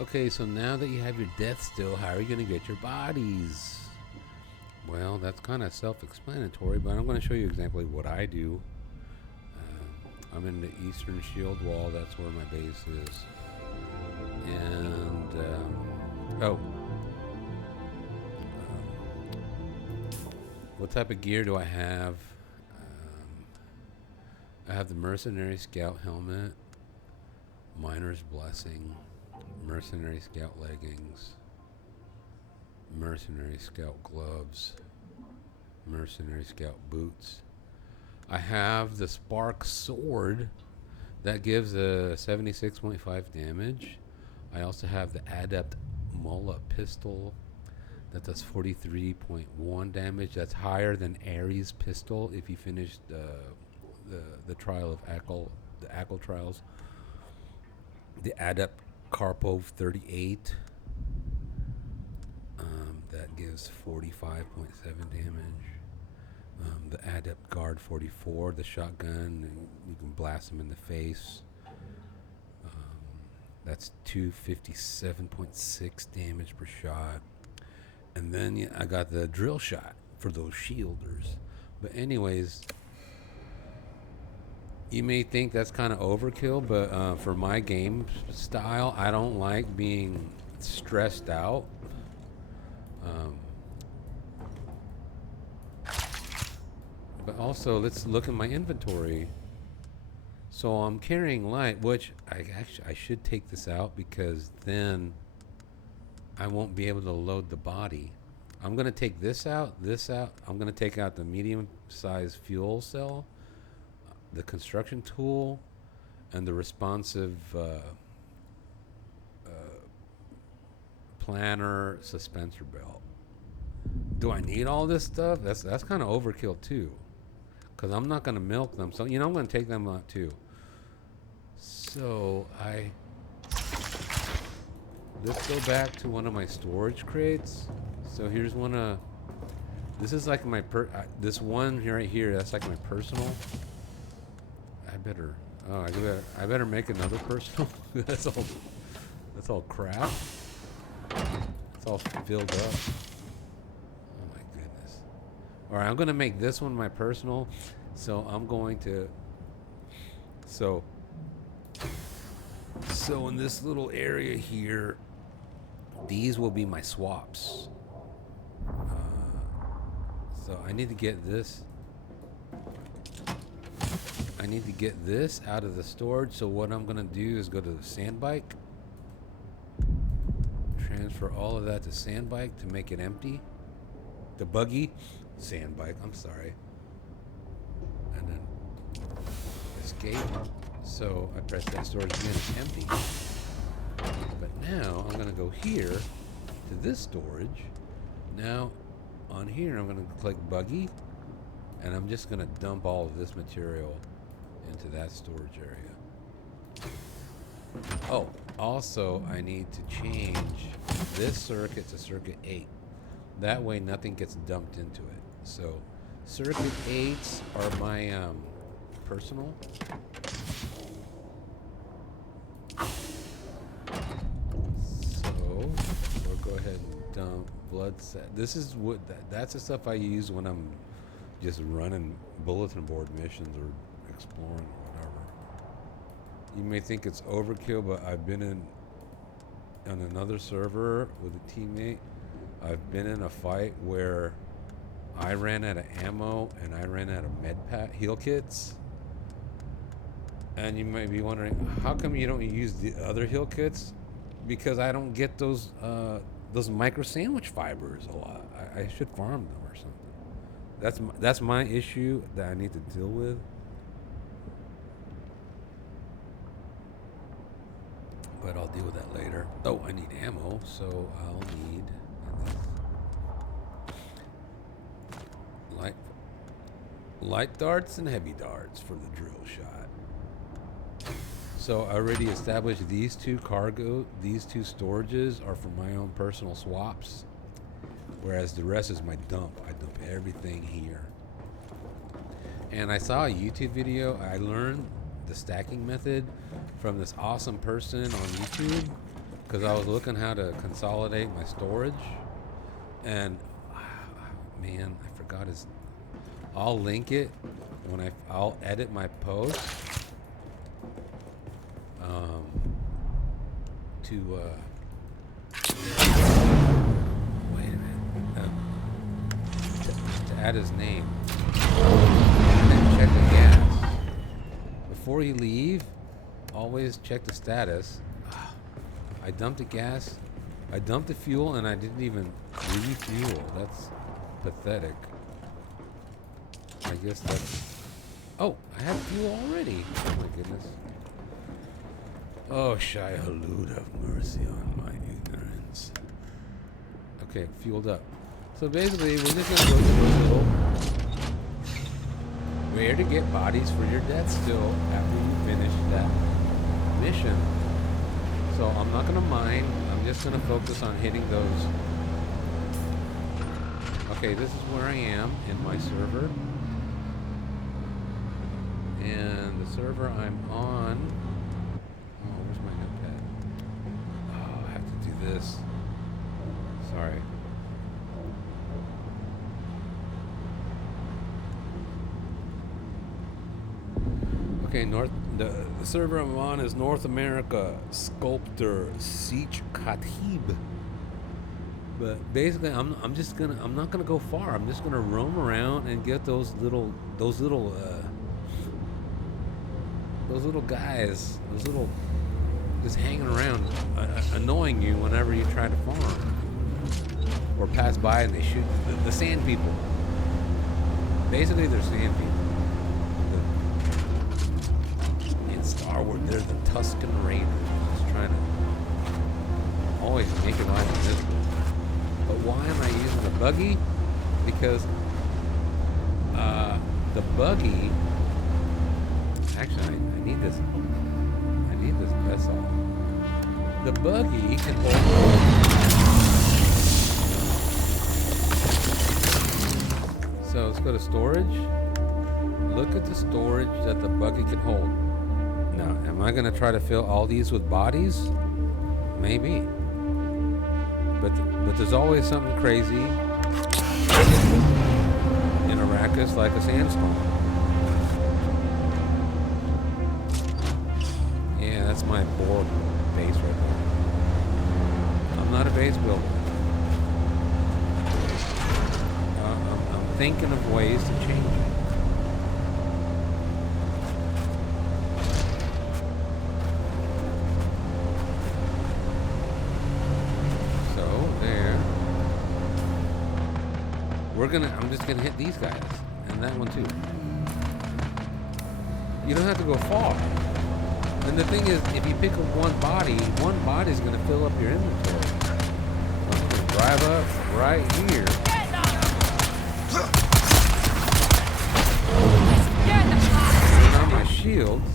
Okay, so now that you have your Deathstill, how are you going to get your bodies? Well, that's kind of self-explanatory, but I'm going to show you exactly what I do. I'm in the Eastern Shield Wall. That's where my base is. And, what type of gear do I have? I have the Mercenary Scout helmet, Miner's Blessing, Mercenary Scout leggings, Mercenary Scout gloves, Mercenary Scout boots. I have the Spark sword that gives a 76.5 damage. I also have the Adept Mullah pistol that does 43.1 damage. That's higher than Ares pistol if you finish the trial of the Ackle trials. The Adept Karpov 38 that gives 45.7 damage. The Adept Guard 44, the shotgun, you can blast them in the face. That's 257.6 damage per shot. And then I got the drill shot for those shielders. But anyways, you may think that's kind of overkill, but for my game style, I don't like being stressed out. But also, let's look at my inventory. So I'm carrying light, which I should take this out because then I won't be able to load the body. I'm going to take this out. I'm going to take out the medium-sized fuel cell, the construction tool, and the responsive planner suspensor belt. Do I need all this stuff? That's kind of overkill too, because I'm not going to milk them. So I'm going to take them out too. So let's go back to one of my storage crates. So here's one of. This is like my this one right here. That's like my personal. I better make another personal. That's all crap. It's all filled up. Oh my goodness. All right, I'm gonna make this one my personal. So I'm going to. So in this little area here, these will be my swaps. So I need to get this. I need to get this out of the storage. So what I'm gonna do is go to the sand bike, transfer all of that to sand bike to make it empty. The buggy, sand bike. I'm sorry. And then escape. So I press that storage again. It's empty. But now I'm gonna go here to this storage. Now on here I'm gonna click buggy, and I'm just gonna dump all of this material into that storage area. Oh, also I need to change this circuit to circuit 8. That way nothing gets dumped into it. So circuit 8s are my personal. So we'll go ahead and dump blood set. This is that's the stuff I use when I'm just running bulletin board missions or exploring or whatever. You may think it's overkill, but I've been on another server with a teammate. I've been in a fight where I ran out of ammo and I ran out of med pack heal kits. And you might be wondering, how come you don't use the other heal kits? Because I don't get those micro sandwich fibers a lot. I should farm them or something. That's my issue that I need to deal with. But I'll deal with that later. Oh, I need ammo, so I'll need light darts and heavy darts for the drill shot. So I already established these two storages are for my own personal swaps, whereas the rest is my dump. I dump everything here. And I saw a YouTube video. I learned the stacking method from this awesome person on YouTube. because I was looking how to consolidate my storage, and man, I forgot his. I'll link it when I'll edit my post. To wait a minute. To add his name, and then check the gas before you leave. Always check the status. I dumped the gas, I dumped the fuel, and I didn't even refuel. That's pathetic. I guess that's. Oh, I have fuel already. Oh my goodness. Oh, Shai Halud, have mercy on my ignorance. Okay, fueled up. So basically, we're just gonna go to this little where to get bodies for your Deathstill after you finish that mission. So I'm not gonna mine. I'm just gonna focus on hitting those. Okay, this is where I am in my server, and the server I'm on. Oh, where's my notepad? Oh, I have to do this. Sorry. Okay, the server I'm on is North America, Sculptor, Sietch, Kathib. But basically, I'm not gonna go far. I'm just gonna roam around and get those little guys, just hanging around, annoying you whenever you try to farm or pass by and they shoot the sand people. Basically, they're sand people. In Star Wars, they're the Tusken Raiders, just trying to always make your life miserable. But why am I using the buggy? Because the buggy. Actually, I need this. I need this vessel. The buggy can hold. So let's go to storage. Look at the storage that the buggy can hold. Now, am I going to try to fill all these with bodies? Maybe. But there's always something crazy in Arrakis, like a sandstorm. Yeah, that's my board base right there. I'm not a base builder. I'm thinking of ways to change it. I'm just gonna hit these guys and that one too. You don't have to go far. And the thing is, if you pick up one body is gonna fill up your inventory. So I'm gonna drive up right here. Turn on my shields.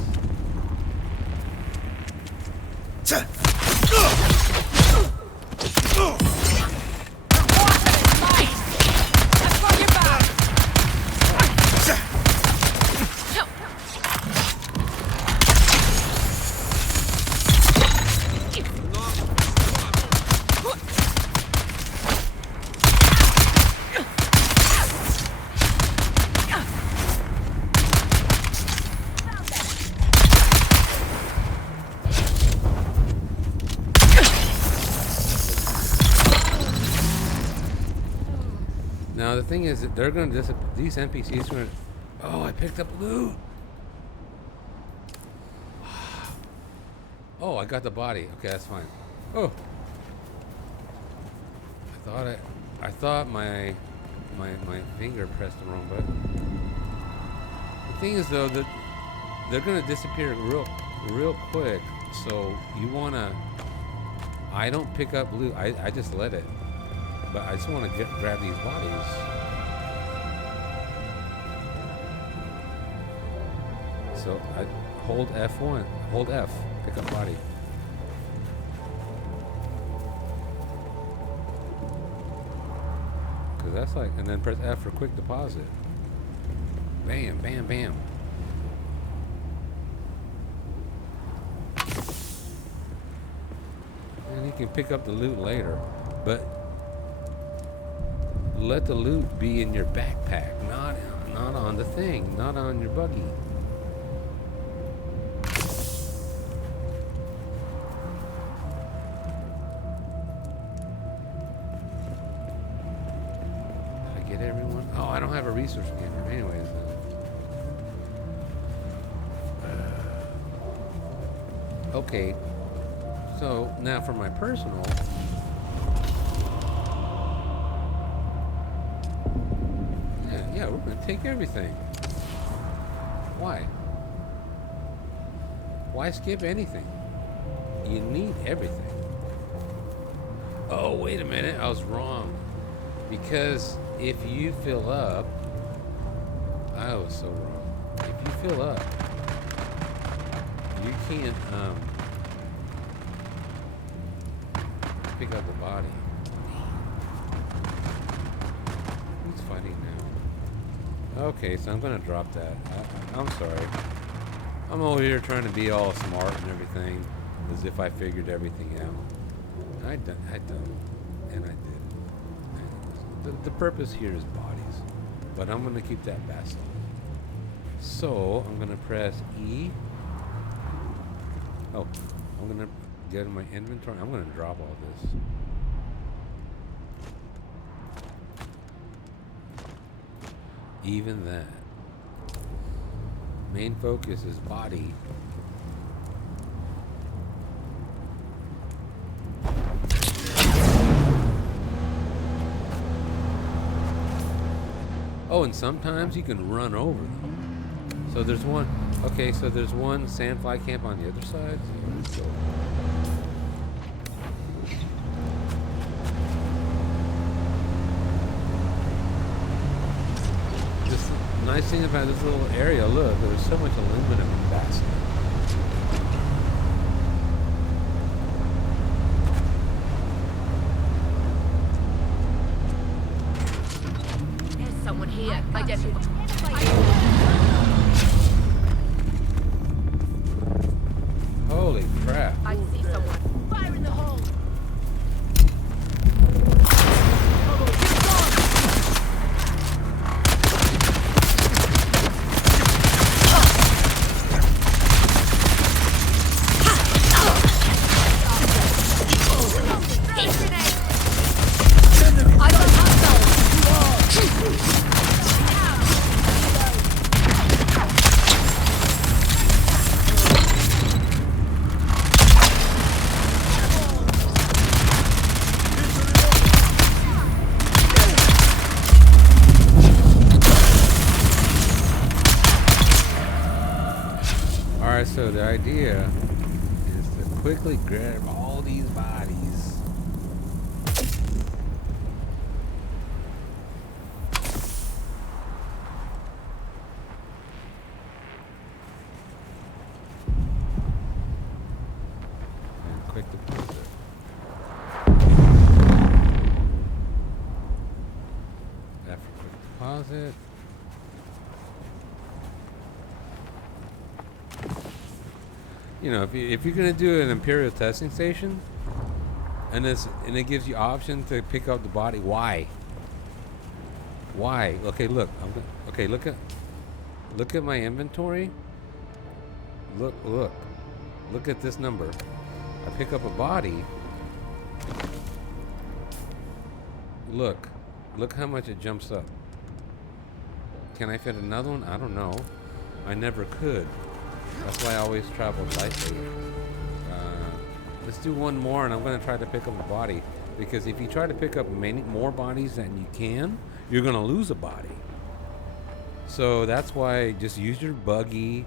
Now the thing is that they're gonna these NPCs are gonna. Oh, I picked up loot. Oh, I got the body. Okay, that's fine. Oh, I thought my finger pressed the wrong button. The thing is though that they're gonna disappear real quick. So you wanna. I don't pick up loot. I just let it. But I just want to grab these bodies. So I hold F1, hold F, pick up body. Cause that's like, and then press F for quick deposit. Bam, bam, bam. Any can pick up the loot later, but let the loot be in your backpack, not on the thing, not on your buggy. Did I get everyone? Oh, I don't have a resource scanner anyways. Okay, so now for my personal. Yeah, we're gonna take everything. Why? Why skip anything? You need everything. Oh, wait a minute, I was wrong. Because if you fill up, I was so wrong. If you fill up, you can't pick up the body. Who's fighting now? Okay, so I'm gonna drop that. I'm sorry. I'm over here trying to be all smart and everything, as if I figured everything out. I don't, and I didn't. The purpose here is bodies, but I'm gonna keep that basel. So I'm gonna press E. Oh, I'm gonna get in my inventory. I'm gonna drop all this. Even that. Main focus is body. Oh, and sometimes you can run over them. So there's one. Okay, so there's one sandfly camp on the other side. So nice thing about this little area, look, there's so much aluminum in basket. There's someone here. Identify. Holy crap. I see someone. Fire in the hole. So the idea is to quickly grab all these bodies. And quick deposit. After quick deposit. You know, if you're gonna do an Imperial testing station, and it gives you option to pick up the body, why? Why? Okay, look. Okay, look at my inventory. Look at this number. I pick up a body. Look how much it jumps up. Can I fit another one? I don't know. I never could. That's why I always travel lightly. Let's do one more, and I'm going to try to pick up a body. Because if you try to pick up many more bodies than you can, you're going to lose a body. So that's why just use your buggy.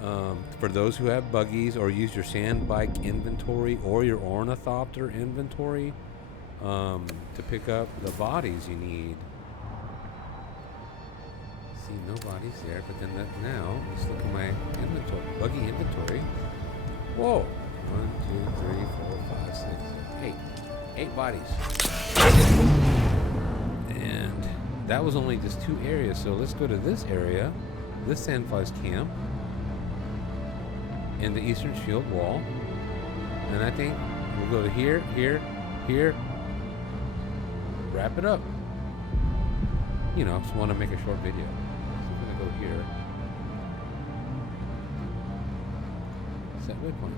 For those who have buggies, or use your sand bike inventory or your ornithopter inventory to pick up the bodies you need. See, no bodies there, but then now let's look at my inventory, buggy inventory. Whoa! 1, 2, 3, 4, 5, 6, 7, 8. 8 bodies. And that was only just 2 areas, so let's go to this area, this Sandflies camp, in the Eastern Shield Wall. And I think We'll go to here, here, here. Wrap it up. You know, just want to make a short video. So we're gonna go here. Set waypoint.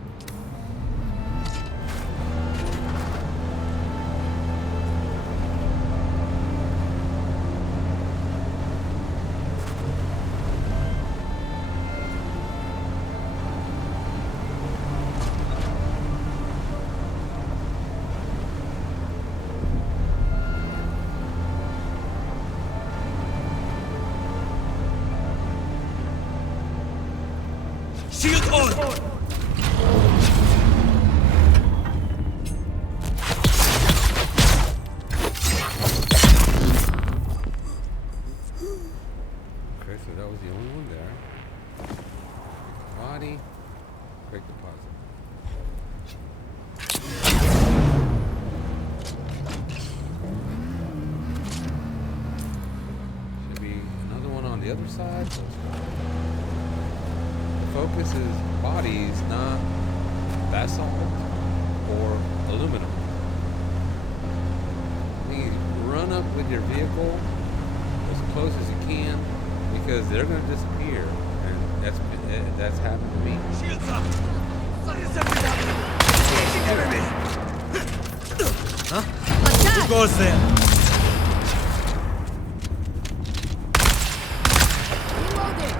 Shield on! Okay, so that was the only one there. Body, quick deposit. Should be another one on the other side. So the focus is bodies, not basalt or aluminum. You run up with your vehicle as close as you can because they're going to disappear, and that's happened to me. Shields up! Fire everything! Enemy! Huh? Who goes there? Reloading.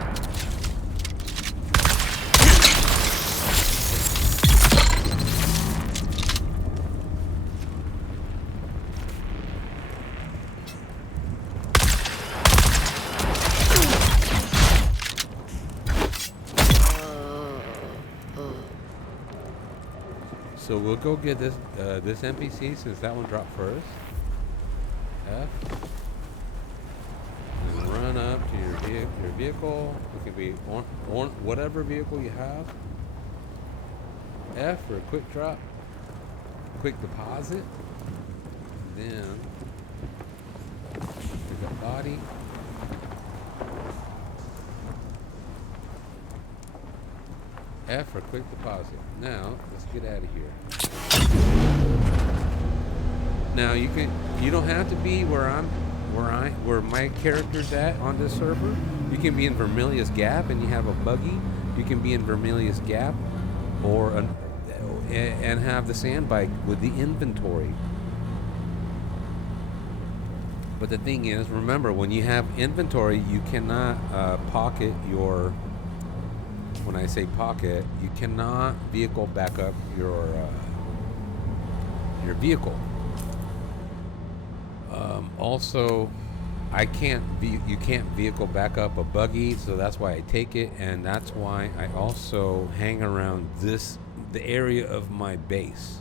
So we'll go get this this NPC since that one dropped first. F. And run up to your vehicle. It can be on whatever vehicle you have. F for a quick drop, quick deposit. Then we got body. F for quick deposit. Now let's get out of here. Now you don't have to be where my character's at on this server. You can be in Vermilious Gap and you have a buggy. You can be in Vermilious Gap and have the sand bike with the inventory. But the thing is, remember, when you have inventory, you cannot pocket your. When I say pocket, you cannot vehicle back up your vehicle. Also, you can't vehicle back up a buggy, so that's why I take it, and that's why I also hang around the area of my base,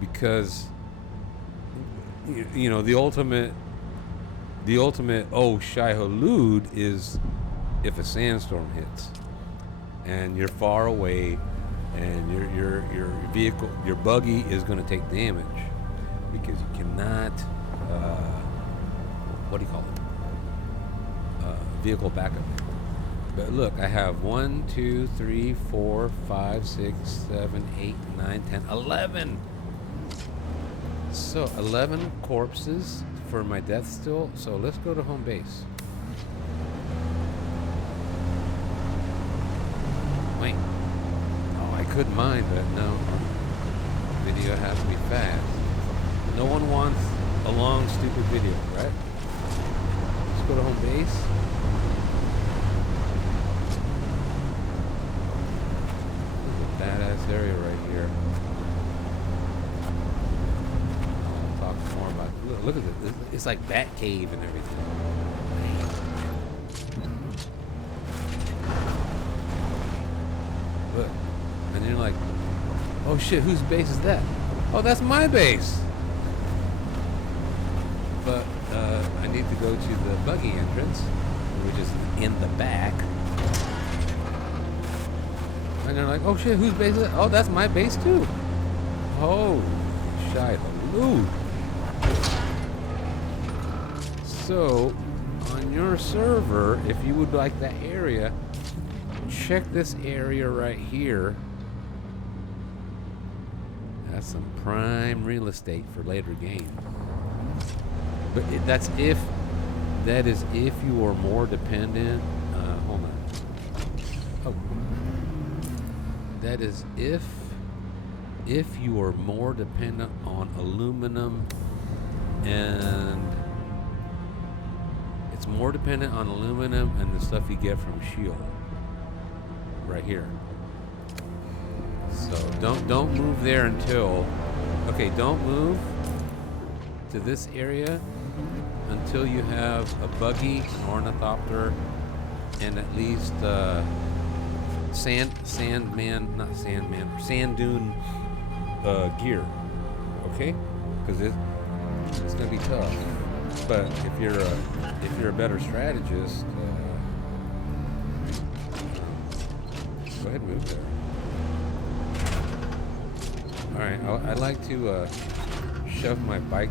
because you know the ultimate oh Shai-Hulud is if a sandstorm hits and you're far away and your vehicle, your buggy is going to take damage because you cannot what do you call it, vehicle backup. But look, I have 1 2 3 4 5 6 7 8 9 10 11. So 11 corpses for my Deathstill. So let's go to home base. Wait. Oh, I could mine, but no. Video has to be fast. No one wants a long, stupid video, right? Let's go to home base. This is a badass area right here. I'll talk more about it. Look at this. It's like Batcave and everything. Look. And you're like, oh shit, whose base is that? Oh, that's my base. But I need to go to the buggy entrance, which is in the back. And they're like, oh shit, whose base is that? Oh, that's my base too. Oh, Shai-Hulud. So, on your server, if you would like that area, check this area right here. That's some prime real estate for later game. But that's if, that is if you are more dependent. Hold on. Oh, that is if you are more dependent on aluminum, and it's more dependent on aluminum and the stuff you get from Shield. Right here. So don't move there until, okay, don't move to this area until you have a buggy, an ornithopter, and at least sand dune gear. Okay? Because it's gonna be tough. But if you're a better strategist, go ahead and move there. All right, I'd like to shove my bike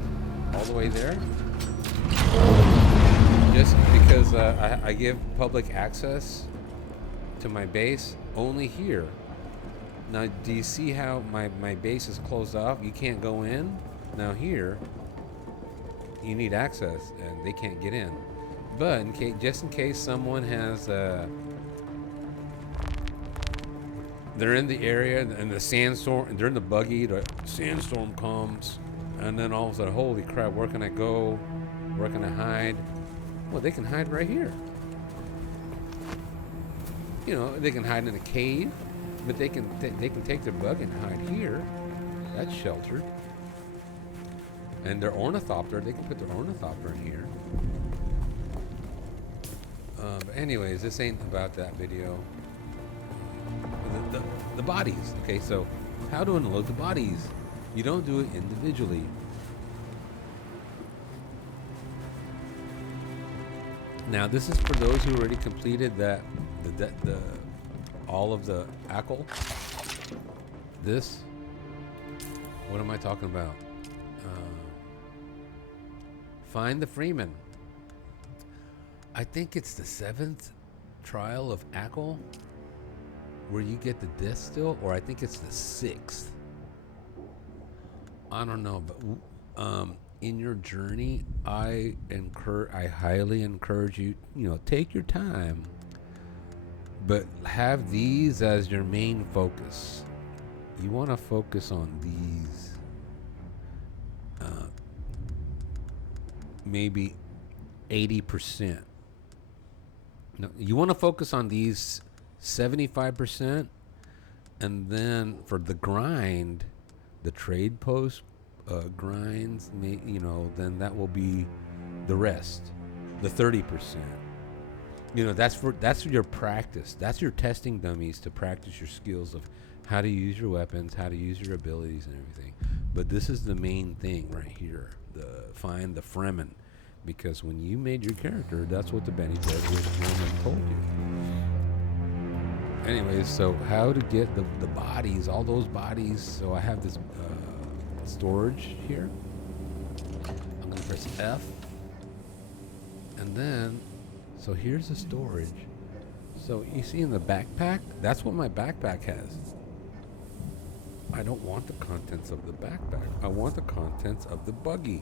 all the way there, just because I give public access to my base only here. Now, do you see how my base is closed off? You can't go in. Now here, you need access, and they can't get in. But just in case someone has they're in the area and the sandstorm, and they're in the buggy, the sandstorm comes, and then all of a sudden, holy crap, where can I go? Where can I hide? Well, they can hide right here. You know, they can hide in a cave, but they can take their buggy and hide here. That's sheltered. And their ornithopter, they can put their ornithopter in here. But anyways, this ain't about that video. The bodies. Okay, so how to unload the bodies? You don't do it individually. Now, this is for those who already completed the all of the ACL. This. What am I talking about? Find the Freeman. I think it's the 7th trial of ACL where you get the Deathstill, or I think it's the 6th. I don't know, but in your journey, I highly encourage you, take your time, but have these as your main focus. You want to focus on these. Maybe 80%. No, you want to focus on these 75%, and then for the grind, the trade post grinds, then that will be the rest, the 30%. That's your practice. That's your testing dummies to practice your skills of how to use your weapons, how to use your abilities and everything. But this is the main thing right here. Find the Fremen, because when you made your character, that's what the Benny Dead Fremen told you. Anyways, so how to get the bodies, all those bodies. So I have this storage here. I'm gonna press F, and then so here's the storage. So you see in the backpack, that's what my backpack has. I don't want the contents of the backpack. I want the contents of the buggy,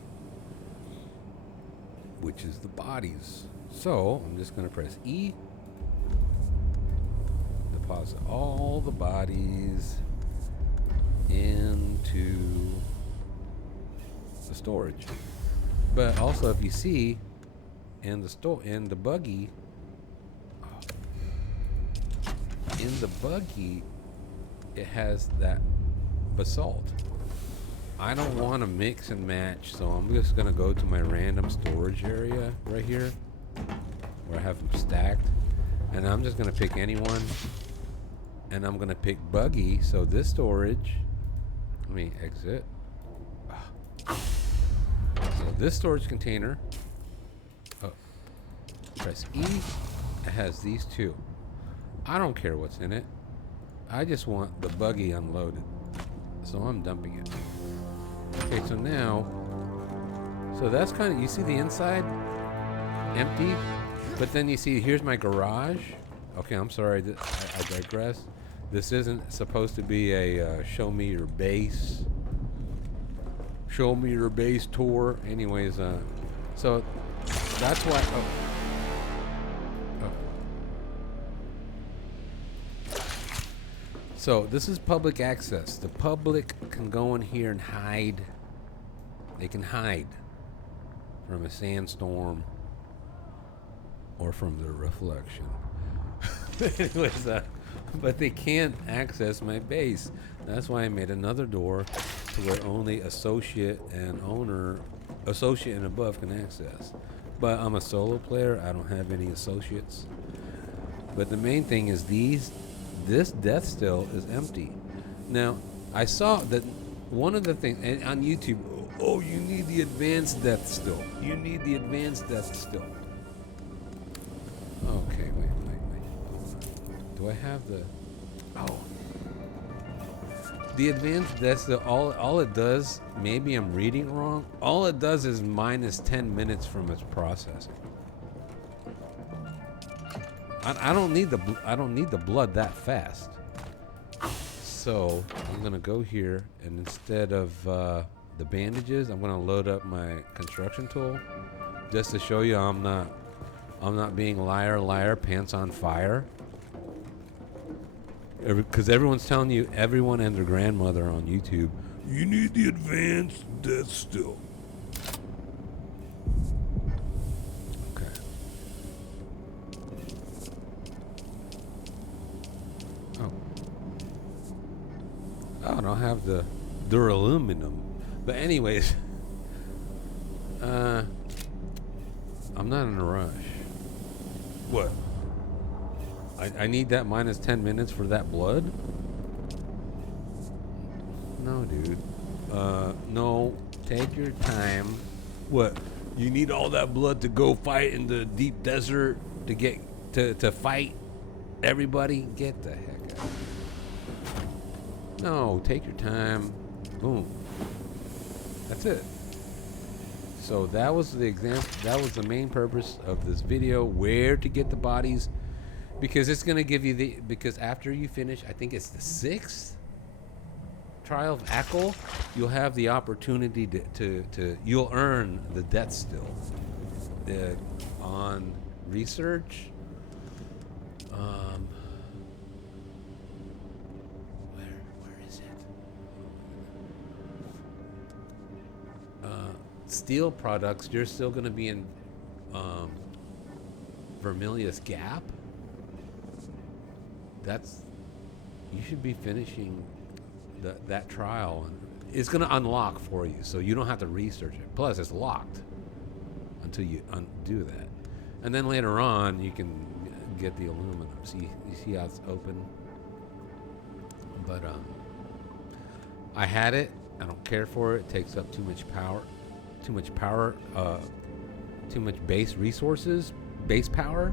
which is the bodies. So I'm just going to press E, deposit all the bodies into the storage. But also, if you see in the buggy, it has that basalt. I don't want to mix and match, so I'm just going to go to my random storage area right here where I have them stacked, and I'm just going to pick any one, and I'm going to pick buggy. So this storage, let me exit. So this storage container, press E, it has these two. I don't care what's in it. I just want the buggy unloaded. So I'm dumping it. Okay, so now, so that's kind of, you see the inside empty, but then you see, here's my garage. Okay, I'm sorry, I digress. This isn't supposed to be a show me your base show me your base tour. Anyways, so that's why. So this is public access. The public can go in here and hide. They can hide from a sandstorm or from the reflection. Anyways, but they can't access my base. That's why I made another door to where only associate and above can access. But I'm a solo player. I don't have any associates. But the main thing is this Deathstill is empty. Now, I saw that one of the things on YouTube, oh, you need the advanced Deathstill. You need the advanced Deathstill. Okay, wait. Do I have the... Oh. The advanced Deathstill, all it does, maybe I'm reading wrong, all it does is minus 10 minutes from its processing. I don't need the blood that fast. So I'm gonna go here, and instead of the bandages, I'm gonna load up my construction tool, just to show you I'm not being liar, pants on fire. Because everyone's telling you, everyone and their grandmother on YouTube, you need the advanced Deathstill. I don't have the duraluminum. But anyways, I'm not in a rush. What? I need that minus 10 minutes for that blood? No, dude. No. Take your time. What? You need all that blood to go fight in the deep desert to get to fight everybody? Get the heck out. No, take your time. Boom. That's it. So that was the example. That was the main purpose of this video. Where to get the bodies, because it's gonna give you the. Because after you finish, I think it's the 6th trial of Ackle, you'll have the opportunity to you'll earn the Deathstill on research. Steel products, you're still going to be in Vermilius Gap. You should be finishing that trial, and it's going to unlock for you, so you don't have to research it. Plus, it's locked until you undo that, and then later on you can get the aluminum. See, you see how it's open. But I had it. I don't care for it. It takes up too much power. Too much base resources, base power,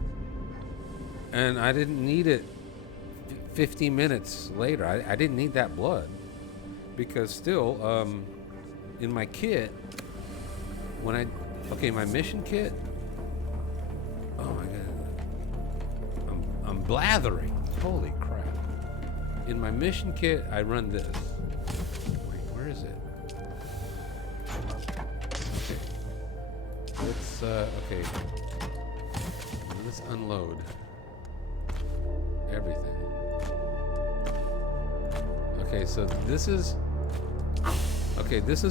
and I didn't need it 15 minutes later. I didn't need that blood, because still in my kit, my mission kit, oh my god, I'm blathering, holy crap. In my mission kit I run this. Wait, where is it? Let's unload everything. Okay, so this is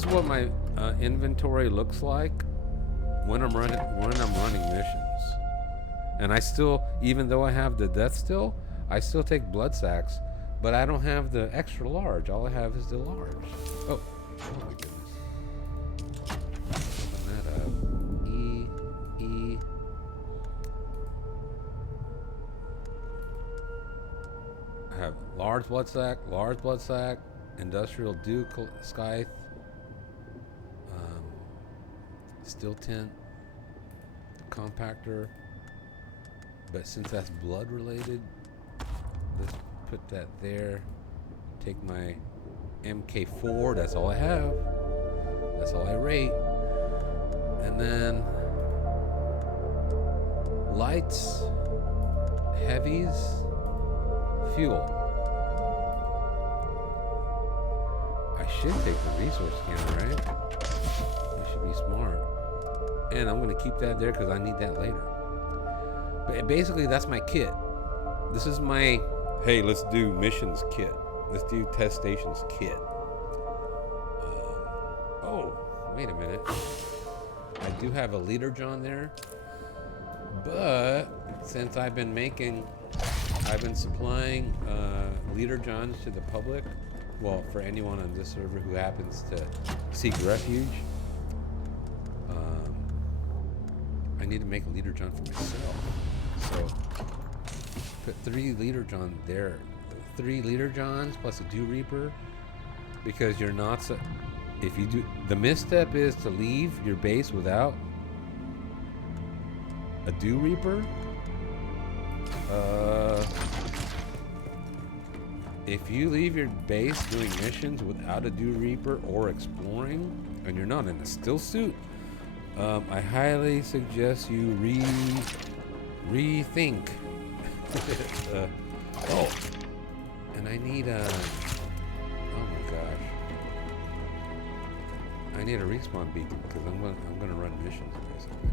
what my inventory looks like when I'm running missions. And I still, even though I have the Deathstill, I still take blood sacks, but I don't have the extra large. All I have is the large. Oh my goodness. I have large blood sack, industrial Duke scythe, steel tent, compactor. But since that's blood related, let's put that there. Take my MK4, that's all I have. That's all I rate. And then lights, heavies, fuel. I should take the resource scanner, right? I should be smart. And I'm gonna keep that there because I need that later. But basically, that's my kit. This is my, hey, let's do missions kit. Let's do test stations kit. Oh, wait a minute. I do have a leader John there. But since I've been supplying leader Johns to the public, well, for anyone on this server who happens to seek refuge, I need to make a leader John for myself. So put 3 leader John there, 3 leader Johns plus a Dew Reaper, because you're not so. If you do, the misstep is to leave your base without a Dew Reaper. If you leave your base doing missions without a Dew Reaper or exploring, and you're not in a still suit, I highly suggest you rethink. Oh, and I need a. Oh my gosh, I need a respawn beacon because I'm gonna run missions basically.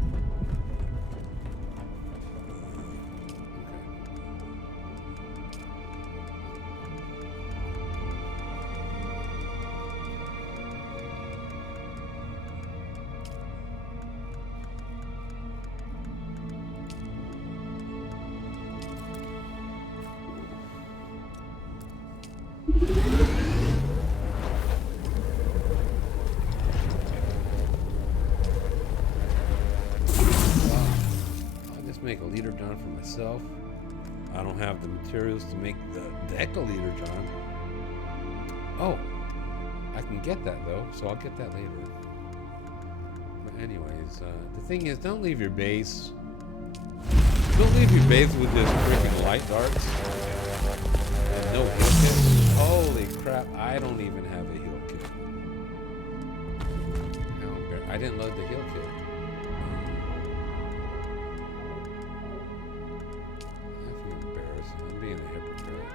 Make a leader John for myself. I don't have the materials to make the Deca leader John. Oh, I can get that though, so I'll get that later. But anyways, the thing is, don't leave your base. Don't leave your base with this freaking light darts and no heal kit. Holy crap! I don't even have a heal kit. I didn't load the heal kit. I'm being a hypocrite.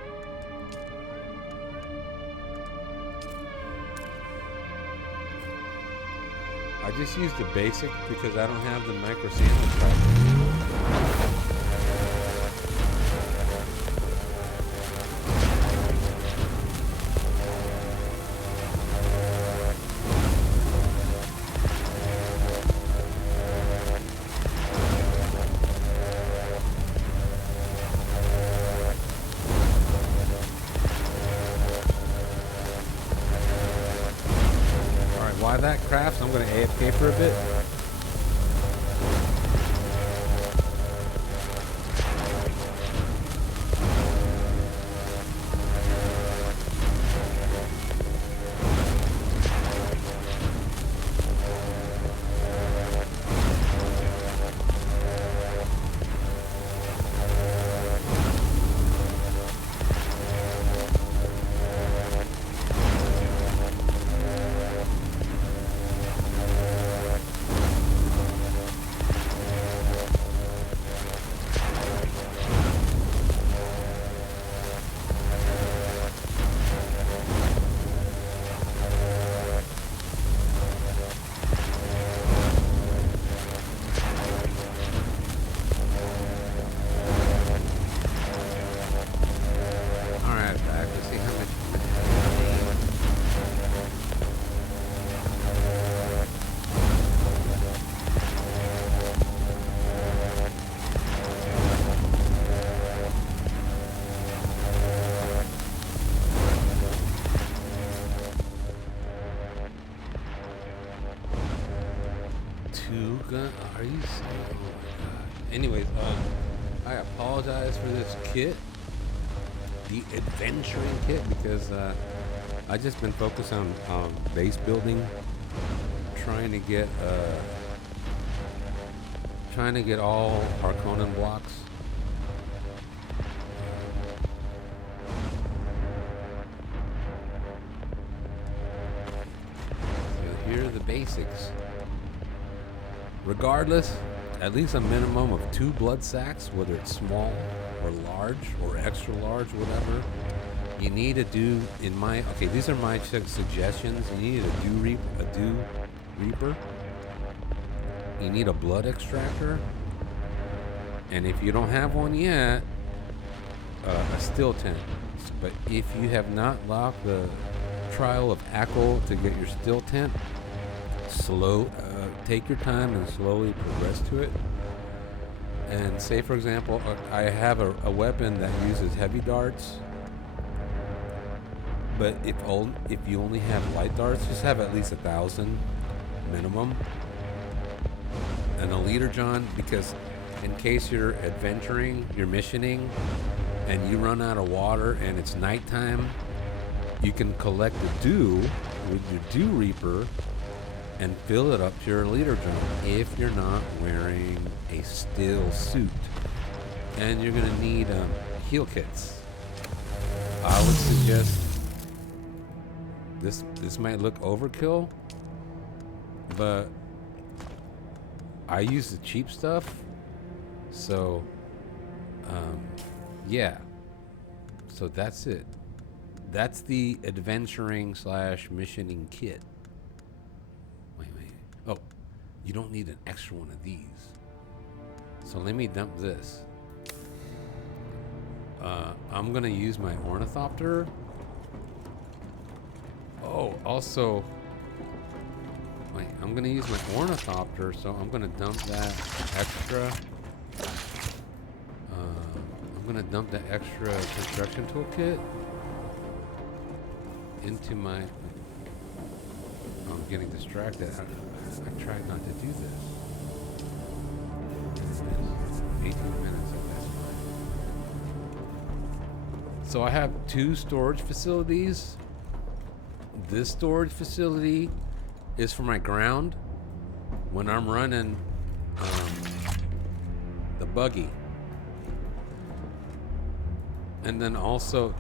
I just used the basic because I don't have the micro sandwich pack. While that crafts, I'm going to AFK for a bit. Are you serious? Oh my god. Anyways, I apologize for this kit, the adventuring kit, because I just been focused on base building, trying to get all Harkonnen blocks. So here are the basics. Regardless, at least a minimum of 2 blood sacks, whether it's small or large or extra large, whatever. You need to do okay. These are my suggestions. You need a dew reaper. You need a blood extractor, and if you don't have one yet, a still tent. But if you have not locked the trial of Ackle to get your still tent, take your time and slowly progress to it. And say, for example, I have a weapon that uses heavy darts. But if you only have light darts, just have at least 1,000 minimum. And a leader, John, because in case you're adventuring, you're missioning, and you run out of water and it's nighttime, you can collect the dew with your dew reaper and fill it up to your leader, John, if you're not wearing a still suit. And you're gonna need heal kits. I would suggest this might look overkill, but I use the cheap stuff, so yeah. So that's it. That's the adventuring / missioning kit. Wait. Oh, you don't need an extra one of these. So let me dump this. I'm gonna use my ornithopter. Oh, also, wait, I'm gonna use my ornithopter, so I'm gonna dump that extra. I'm gonna dump that extra construction toolkit into my. I'm getting distracted. I tried not to do this. 18 minutes. That's fine. So I have 2 storage facilities. This storage facility is for my ground when I'm running the buggy. And then also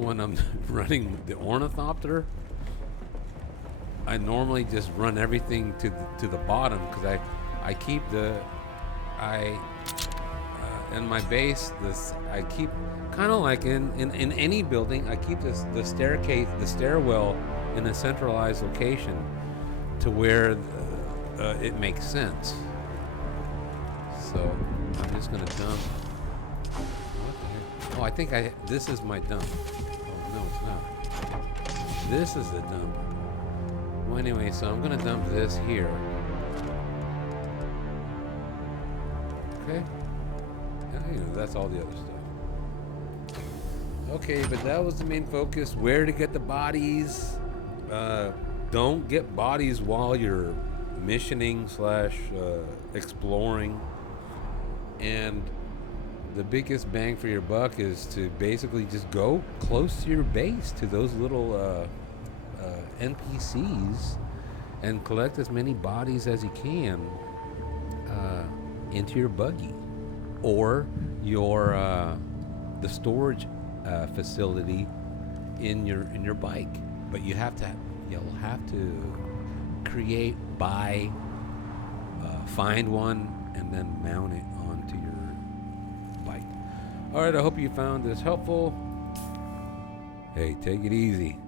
when I'm running the ornithopter, I normally just run everything to the bottom because I keep in my base I keep kind of like in any building, I keep the stairwell in a centralized location to where it makes sense. So I'm just gonna dump. What the heck? Oh, I think this is my dump. Oh no, it's not. This is the dump. Well, anyway, so I'm gonna dump this here. Okay. That's all the other stuff. Okay, but that was the main focus. Where to get the bodies. Don't get bodies while you're missioning / exploring. And the biggest bang for your buck is to basically just go close to your base, to those little NPCs, and collect as many bodies as you can into your buggy or your the storage facility in your bike. But you'll have to create, buy, find one, and then mount it onto your bike. All right, I hope you found this helpful. Hey, take it easy.